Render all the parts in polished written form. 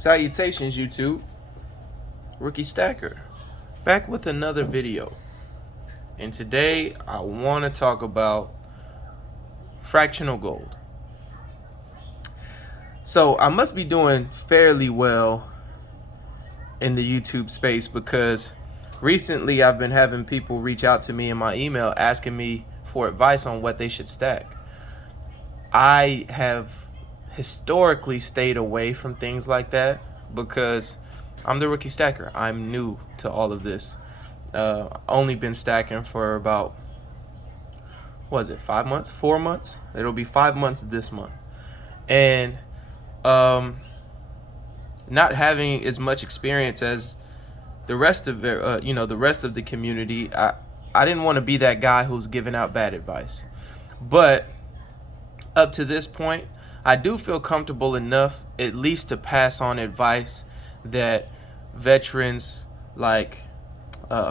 Salutations YouTube, Rookie Stacker, back with another video. And today I want to talk about fractional gold. So I must be doing fairly well in the YouTube space because recently I've been having people reach out to me in my email asking me for advice on what they should stack. I have historically stayed away from things like that because I'm the rookie stacker. I'm new to all of this. Only been stacking for about, what is it, 5 months, 4 months? It'll be 5 months this month. And not having as much experience as the rest of the rest of the community, I didn't want to be that guy who's giving out bad advice. But up to this point, I do feel comfortable enough at least to pass on advice that veterans like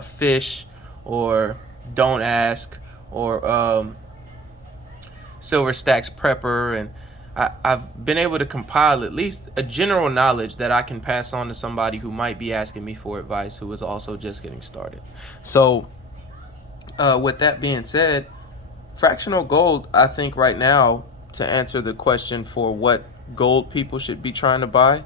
Fish or Don't Ask or Silver Stacks Prepper, and I've been able to compile at least a general knowledge that I can pass on to somebody who might be asking me for advice who is also just getting started. So with that being said, fractional gold, I think right now, to answer the question for what gold people should be trying to buy,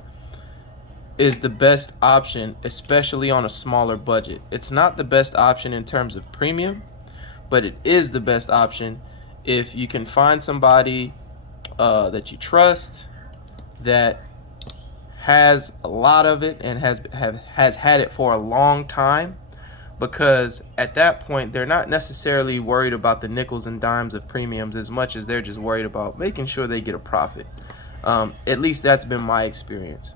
is the best option, especially on a smaller budget. It's not the best option in terms of premium, but it is the best option if you can find somebody that you trust, that has a lot of it and has had it for a long time. Because at that point, they're not necessarily worried about the nickels and dimes of premiums as much as they're just worried about making sure they get a profit. At least that's been my experience.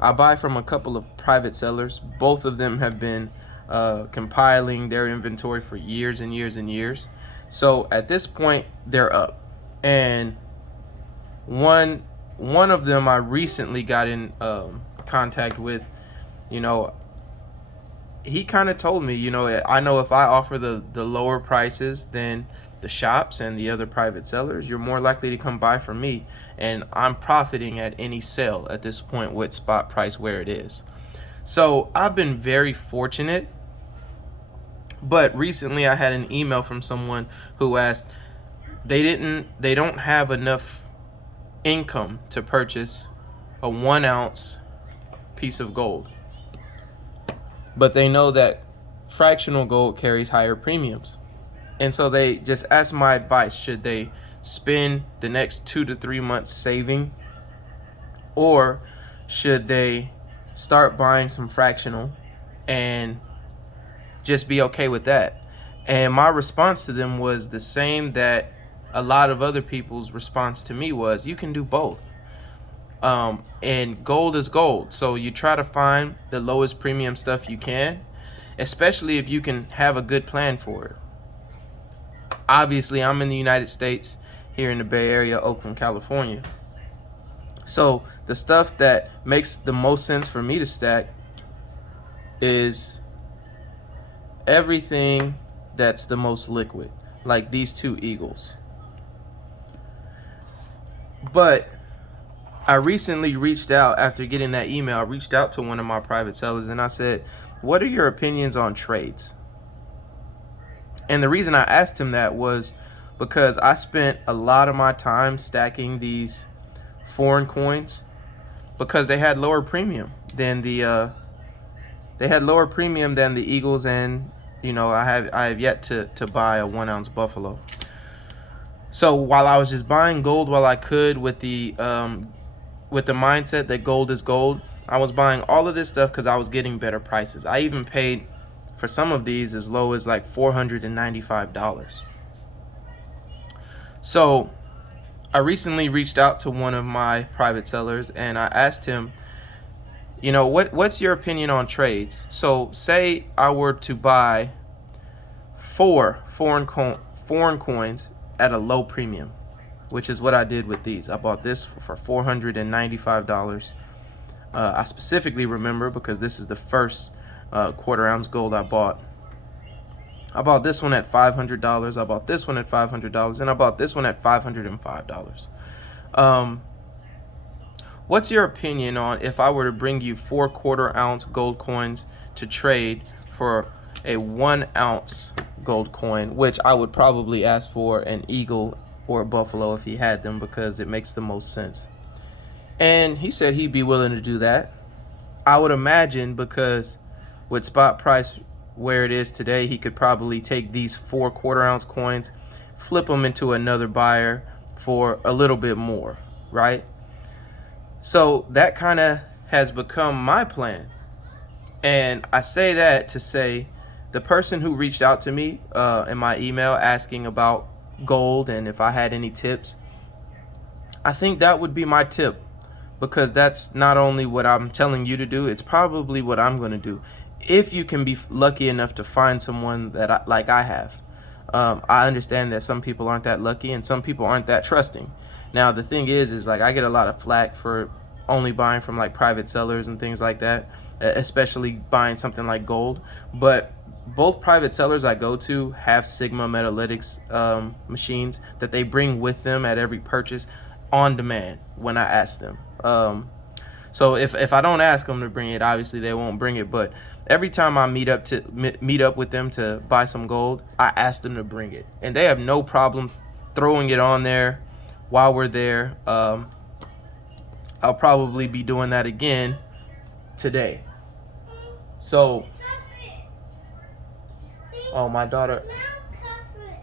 I buy from a couple of private sellers. Both of them have been compiling their inventory for years and years and years. So at this point, they're up. And one of them I recently got in contact with, he kind of told me, I know if I offer the lower prices than the shops and the other private sellers, you're more likely to come buy from me, and I'm profiting at any sale at this point with spot price where it is. So I've been very fortunate, but recently I had an email from someone who asked they don't have enough income to purchase a 1 ounce piece of gold, but they know that fractional gold carries higher premiums. And so they just asked my advice. Should they spend the next 2 to 3 months saving, or should they start buying some fractional and just be okay with that? And my response to them was the same that a lot of other people's response to me was: you can do both. And gold is gold, so you try to find the lowest premium stuff you can, especially if you can have a good plan for it. Obviously, I'm in the United States, here in the Bay Area, Oakland, California. So the stuff that makes the most sense for me to stack is everything that's the most liquid, like these two eagles. But I recently reached out, after getting that email, I reached out to one of my private sellers and I said, what are your opinions on trades? And the reason I asked him that was because I spent a lot of my time stacking these foreign coins because they had lower premium than the eagles, and I have yet to buy a 1 ounce buffalo. So while I was just buying gold while I could with the mindset that gold is gold, I was buying all of this stuff because I was getting better prices. I even paid for some of these as low as like $495. So I recently reached out to one of my private sellers and I asked him, what's your opinion on trades? So say I were to buy 4 foreign coins at a low premium, which is what I did with these. I bought this for $495. I specifically remember because this is the first quarter ounce gold I bought. I bought this one at $500. I bought this one at $500, and I bought this one at $505. What's your opinion on if I were to bring you 4 1/4 ounce gold coins to trade for a 1 ounce gold coin, which I would probably ask for an eagle or a buffalo if he had them, because it makes the most sense. And he said he'd be willing to do that. I would imagine, because with spot price where it is today, he could probably take these 4 1/4 ounce coins, flip them into another buyer for a little bit more, right? So that kind of has become my plan. And I say that to say, the person who reached out to me in my email asking about gold and if I had any tips, I think that would be my tip, because that's not only what I'm telling you to do, it's probably what I'm going to do. If you can be lucky enough to find someone that like I have. I understand that some people aren't that lucky and some people aren't that trusting. Now, the thing is like, I get a lot of flack for only buying from like private sellers and things like that, especially buying something like gold. But both private sellers I go to have Sigma Metalytics machines that they bring with them at every purchase on demand when I ask them. So if I don't ask them to bring it, obviously they won't bring it. But every time I meet up with them to buy some gold, I ask them to bring it, and they have no problem throwing it on there while we're there. I'll probably be doing that again today. So, oh, my daughter,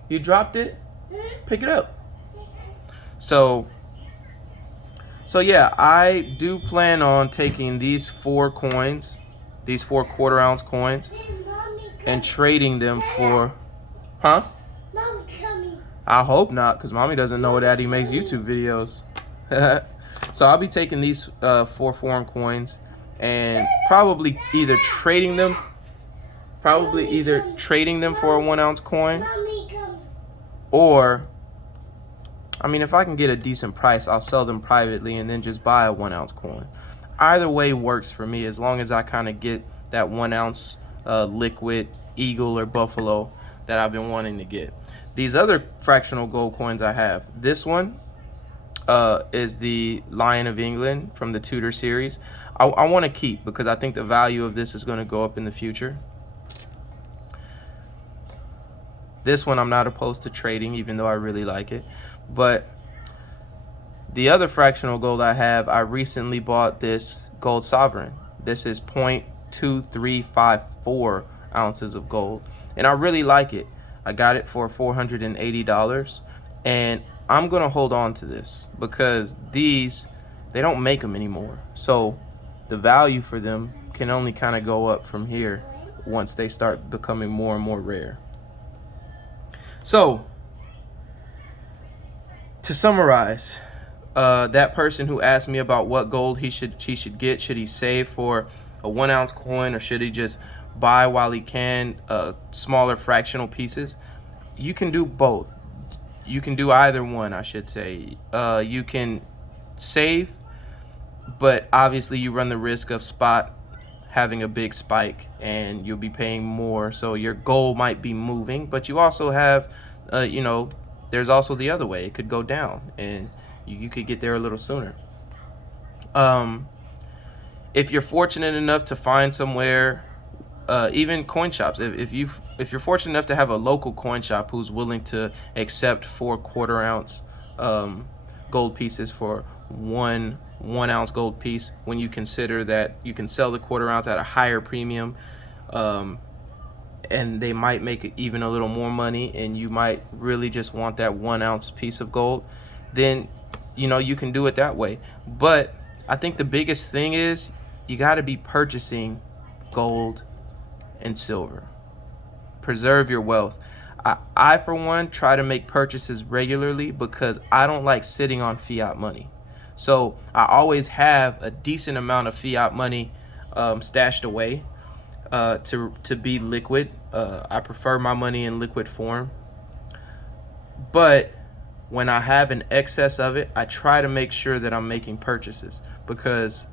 you dropped it? Pick it up. So yeah, I do plan on taking these 4 coins, these 4 1/4 ounce coins, and trading them for, huh? I hope not, because mommy doesn't know Daddy makes YouTube videos. So I'll be taking these 4 foreign coins and probably either trading them for a 1 ounce coin, or, I mean, if I can get a decent price, I'll sell them privately and then just buy a 1 ounce coin. Either way works for me, as long as I kind of get that 1 ounce liquid eagle or buffalo that I've been wanting to get. These other fractional gold coins I have, this one is the Lion of England from the Tudor series. I want to keep, because I think the value of this is going to go up in the future. This one I'm not opposed to trading, even though I really like it. But the other fractional gold I have, I recently bought this gold sovereign. This is 0.2354 ounces of gold, and I really like it. I got it for $480, and I'm gonna hold on to this because they don't make them anymore. So the value for them can only kind of go up from here once they start becoming more and more rare. So to summarize, that person who asked me about what gold he should get, should he save for a 1 ounce coin, or should he just buy while he can smaller fractional pieces? You can do both. You can do either one, I should say. You can save, but obviously you run the risk of spot having a big spike and you'll be paying more, so your gold might be moving. But you also have there's also the other way. It could go down and you could get there a little sooner. If you're fortunate enough to find somewhere, even coin shops, if you're fortunate enough to have a local coin shop who's willing to accept 4 1/4 ounce gold pieces for one ounce gold piece, when you consider that you can sell the 1/4 ounce at a higher premium, and they might make even a little more money, and you might really just want that 1 ounce piece of gold, then you can do it that way. But I think the biggest thing is you got to be purchasing gold and silver. Preserve your wealth. I for one try to make purchases regularly because I don't like sitting on fiat money. So I always have a decent amount of fiat money stashed away to be liquid. I prefer my money in liquid form. But when I have an excess of it, I try to make sure that I'm making purchases, because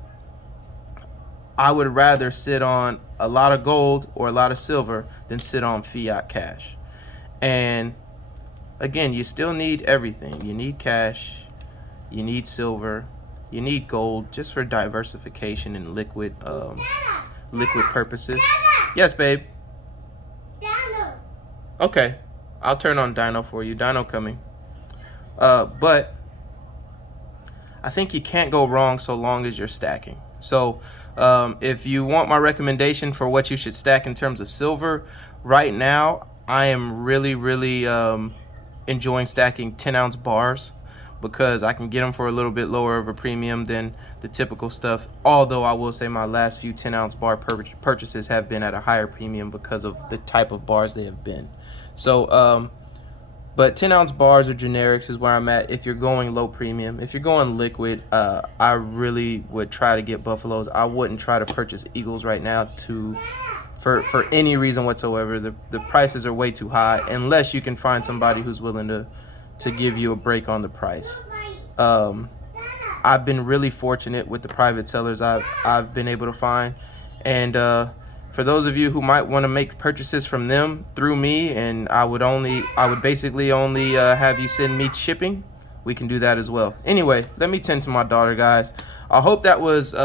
I would rather sit on a lot of gold or a lot of silver than sit on fiat cash. And again, you still need everything. You need cash, you need silver, You need gold just for diversification and liquid purposes. Yes, babe. Dino. Okay, I'll turn on Dino for you. Dino coming. But I think you can't go wrong so long as you're stacking. So if you want my recommendation for what you should stack in terms of silver, right now I am really enjoying stacking 10-ounce bars, because I can get them for a little bit lower of a premium than the typical stuff. Although I will say my last few 10-ounce bar purchases have been at a higher premium because of the type of bars they have been. So but 10-ounce bars or generics is where I'm at if you're going low premium. If you're going liquid, I really would try to get Buffaloes. I wouldn't try to purchase Eagles right now for any reason whatsoever. The prices are way too high unless you can find somebody who's willing to give you a break on the price. I've been really fortunate with the private sellers I've been able to find, and for those of you who might want to make purchases from them through me, and I would basically only have you send me shipping, we can do that as well. Anyway, let me tend to my daughter, guys. I hope that was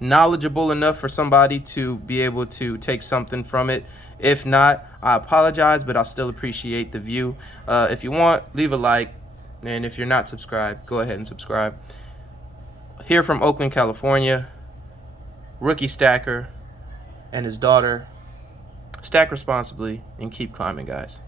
knowledgeable enough for somebody to be able to take something from it. If not, I apologize, but I'll still appreciate the view. If you want, leave a like, and if you're not subscribed, go ahead and subscribe. Here from Oakland, California, Rookie Stacker and his daughter. Stack responsibly and keep climbing, guys.